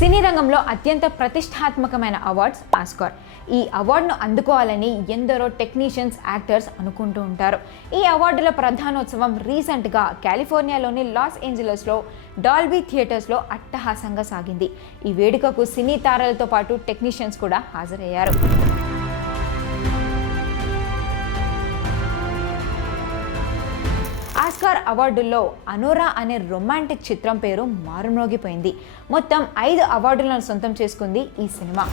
సినీ రంగంలో అత్యంత ప్రతిష్టాత్మకమైన అవార్డ్స్ ఆస్కార్. ఈ అవార్డును అందుకోవాలని ఎందరో టెక్నీషియన్స్ యాక్టర్స్ అనుకుంటూ ఉంటారు. ఈ అవార్డుల ప్రధానోత్సవం రీసెంట్గా కాలిఫోర్నియాలోని లాస్ ఏంజలస్లో డాల్బీ థియేటర్స్లో అట్టహాసంగా సాగింది. ఈ వేడుకకు సినీ తారలతో పాటు టెక్నీషియన్స్ కూడా హాజరయ్యారు. ఆస్కార్ అవార్డుల్లో అనోరా అనే రొమాంటిక్ చిత్రం పేరు మారుమ్రోగిపోయింది. మొత్తం ఐదు అవార్డులను సొంతం చేసుకుంది ఈ cinema.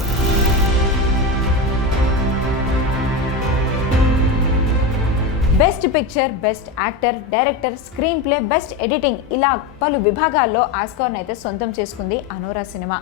Best picture best actor director screenplay best editing ఇలా పలు విభాగాల్లో ఆస్కార్ను అయితే సొంతం చేసుకుంది అనోరా సినిమా.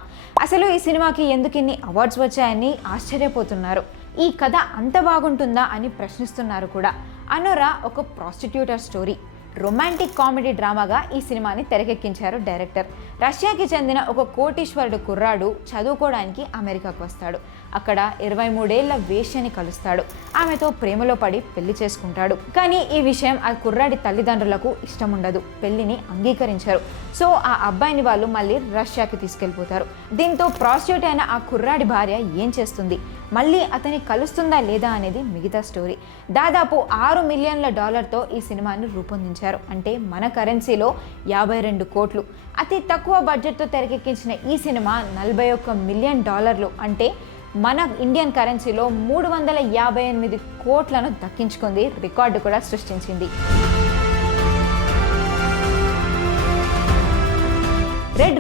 అసలు ఈ సినిమాకి ఎందుకు ఇన్ని అవార్డ్స్ వచ్చాయని ఆశ్చర్యపోతున్నారు. ఈ కథ అంత బాగుంటుందా అని ప్రశ్నిస్తున్నారు కూడా. అనోరా ఒక ప్రాస్టిట్యూటర్ స్టోరీ. రొమాంటిక్ కామెడీ డ్రామాగా ఈ సినిమాని తెరకెక్కించారు డైరెక్టర్. రష్యాకి చెందిన ఒక కోటీశ్వరుడు కుర్రాడు చదువుకోవడానికి అమెరికాకు వస్తాడు. అక్కడ ఇరవై మూడేళ్ళ వేష్యని కలుస్తాడు. ఆమెతో ప్రేమలో పడి పెళ్ళి చేసుకుంటాడు. కానీ ఈ విషయం ఆ కుర్రాడి తల్లిదండ్రులకు ఇష్టం ఉండదు పెళ్ళిని అంగీకరించారు. సో ఆ అబ్బాయిని వాళ్ళు మళ్ళీ రష్యాకి తీసుకెళ్ళిపోతారు. దీంతో ప్రాస్టిట్యూట్ అయిన ఆ కుర్రాడి భార్య ఏం చేస్తుంది? మళ్ళీ అతని కలుస్తుందా లేదా అనేది మిగతా స్టోరీ. దాదాపు ఆరు మిలియన్ల డాలర్తో ఈ సినిమాని రూపొందించారు. అంటే మన కరెన్సీలో యాభై రెండు కోట్లు. అతి తక్కువ బడ్జెట్తో తెరకెక్కించిన ఈ సినిమా నలభై ఒక్క మిలియన్ డాలర్లు. అంటే మన ఇండియన్ కరెన్సీలో మూడు వందల యాభై ఎనిమిది కోట్లను దక్కించుకుంది. రికార్డు కూడా సృష్టించింది.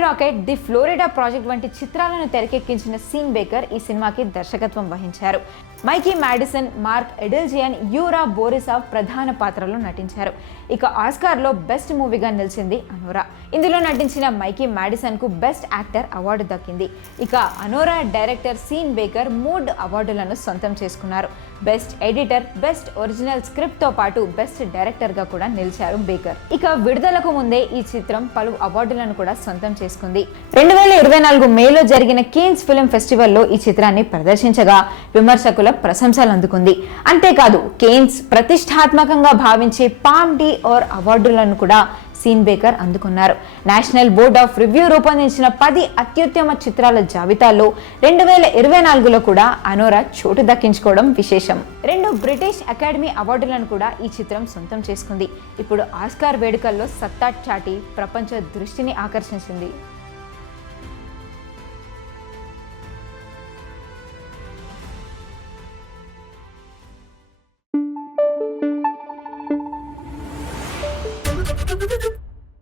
రాకెట్ ది ఫ్లోరిడా ప్రాజెక్ట్ వంటి చిత్రాలను తెరకెక్కించిన సీన్ బేకర్ ఈ సినిమాకి దర్శకత్వం వహించారు. మైకీ మాడిసన్ మార్క్ ఎడిల్జియన్ యూరా బోరిసావ్ ప్రధాన పాత్రలో నటించారు. ఇక ఆస్కార్లో బెస్ట్ మూవీగా నిలిచింది అనోరా. ఇందులో నటించిన మైకీ మాడిసన్కు బెస్ట్ యాక్టర్ అవార్డు దక్కింది. ఇక అనోరా డైరెక్టర్ సీన్ బేకర్ మూడ్ అవార్డులను సొంతం చేసుకున్నారు. బెస్ట్ ఎడిటర్ బెస్ట్ ఒరిజినల్ స్క్రిప్ట్తో పాటు బెస్ట్ డైరెక్టర్గా కూడా నిలిచారు బేకర్ ఇక విడుదలకు ముందే ఈ చిత్రం పలు అవార్డులను కూడా సొంతం చేసుకుంది రెండు వేల ఇరవై నాలుగు మేలో జరిగిన కేన్స్ ఫిల్మ్ ఫెస్టివల్లో ఈ చిత్రాన్ని ప్రదర్శించగా విమర్శకుల ప్రశంసలు అందుకుంది. అంతేకాదు కేన్స్ ప్రతిష్టాత్మకంగా భావించే పామ్ డి ఓర్ అవార్డులను కూడా సీన్ బేకర్ అందుకున్నారు. నేషనల్ బోర్డ్ ఆఫ్ రివ్యూ రూపొందించిన పది అత్యుత్తమ చిత్రాల జాబితాలో రెండు వేల ఇరవై నాలుగులో కూడా అనోరా చోటు దక్కించుకోవడం విశేషం. రెండు బ్రిటిష్ అకాడమీ అవార్డులను కూడా ఈ చిత్రం సొంతం చేసుకుంది ఇప్పుడు ఆస్కార్ వేడుకల్లో సత్తా చాటి ప్రపంచ దృష్టిని ఆకర్షించింది